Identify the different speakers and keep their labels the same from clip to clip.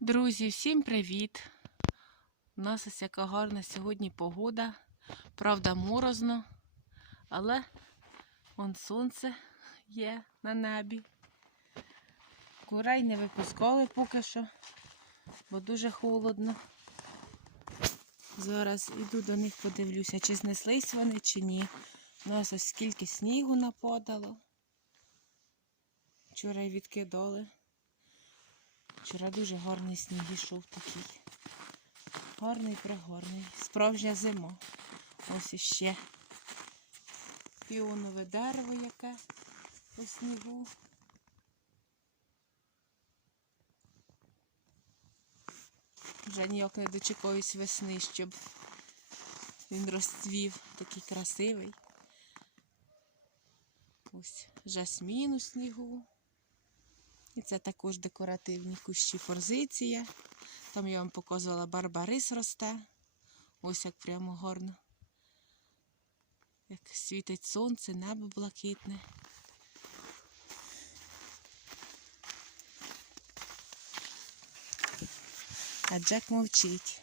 Speaker 1: Друзі, всім привіт! У нас ось яка гарна сьогодні погода. Правда, морозно, але вон сонце є на небі. Курей не випускали поки що, бо дуже холодно. Зараз іду до них подивлюся, чи знеслись вони, чи ні. У нас ось скільки снігу нападало. Вчора відкидали. Вчора дуже гарний сніг ішов такий. Гарний пригорний. Справжня зима. Ось іще. Піонове дерево яке у снігу. Вже ніяк не дочекаюсь весни, щоб він розцвів такий красивий. Ось жасмін у снігу. І це також декоративні кущі форзиція. Там я вам показувала барбарис росте. Ось як прямо гарно. Як світить сонце, небо блакитне. А Джек мовчить.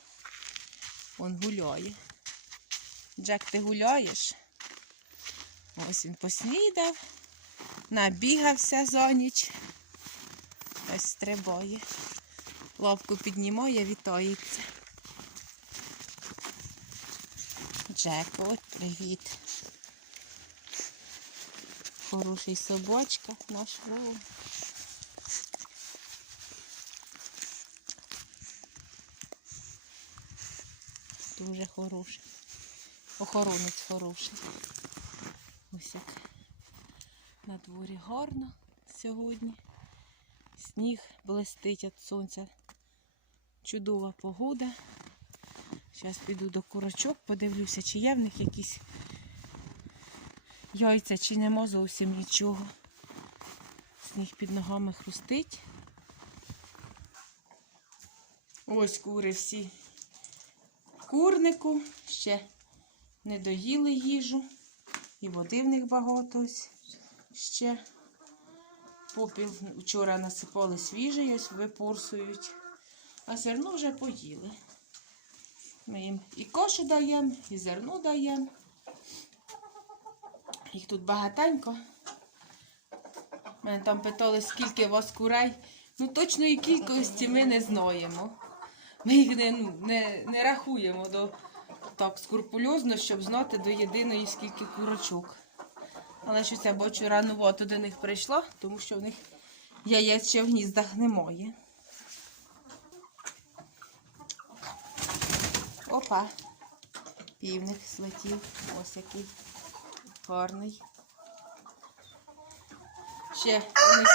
Speaker 1: Он гуляє. Джек, ти гуляєш? Ось він поснідав, набігався за ніч. Ось стрибає. Лапку піднімає, вітається. Джек, от привіт. Хороший собачка наш Вова. Дуже хороший. Охоронець хороший. Ось як на дворі гарно сьогодні. Сніг блистить від сонця. Чудова погода. Зараз піду до курочок, подивлюся, чи є в них якісь яйця, чи нема зовсім нічого. Сніг під ногами хрустить. Ось кури всі в курнику. Ще не доїли їжу. І води в них багато ось ще. Попіл вчора насипали свіжий, ось випорсують. А зерно вже поїли. Ми їм і кошу даємо, і зерно даємо. Їх тут багатенько. Мене там питали, скільки у вас курей. Ну, точної кількості ми не знаємо. Ми їх не, не, не рахуємо до, так скрупульозно, щоб знати до єдиної скільки курочок. Але щось я бачу ранувато до них прийшла, тому що в них яєць ще в гніздах немає. Опа, півник злетів. Ось який гарний. Ще у них.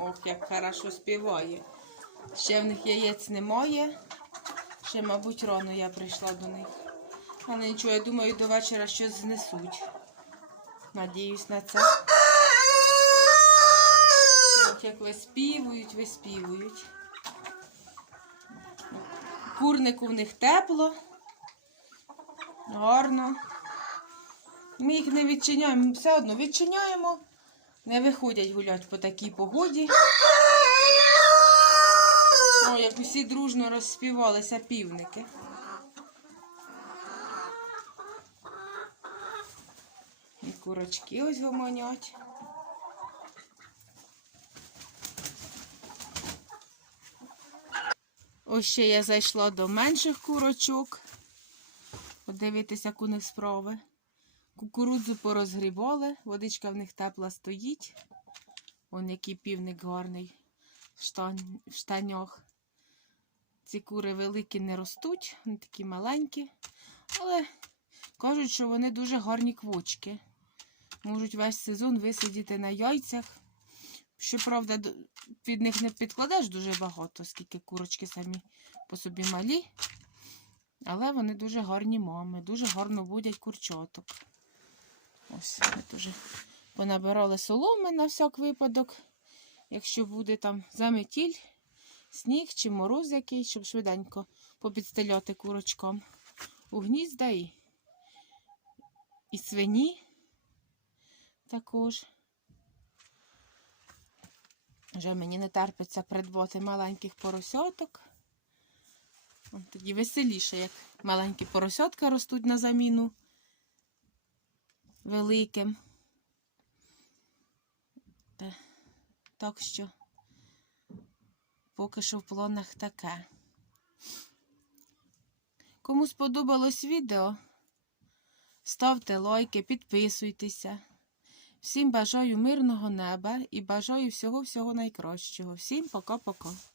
Speaker 1: Ох, як хорошо співає. Ще в них яєць немає. Ще, мабуть, рано я прийшла до них. Але нічого, я думаю, до вечора щось знесуть. Надіюсь на це. Ох, як виспівують, виспівують. Курнику в них тепло. Гарно. Ми їх не відчиняємо, все одно відчиняємо. Не виходять гулять по такій погоді. О, як усі дружно розспівалися півники. І курочки ось гомонять. Ось ще я зайшла до менших курочок. Подивитися, них справи. Кукурудзу порозгрібали, водичка в них тепла стоїть. Вон який півник гарний в, штан... в штанях. Ці кури великі не ростуть, вони такі маленькі. Але кажуть, що вони дуже гарні квочки. Можуть весь сезон висидіти на яйцях. Щоправда, під них не підкладеш дуже багато, оскільки курочки самі по собі малі. Але вони дуже гарні мами, дуже гарно будять курчаток. Ось ми дуже понабирали соломи на всяк випадок. Якщо буде там заметіль, сніг чи мороз якийсь, щоб швиденько попідстеляти курочкам у гнізда і, і свині також. Вже мені не терпиться придбати маленьких поросяток. Тоді веселіше, як маленькі поросятка ростуть на заміну великим. Так що поки що в планах таке. Кому сподобалось відео, ставте лайки, підписуйтеся. Всім бажаю мирного неба і бажаю всього-всього найкращого. Всім пока-пока.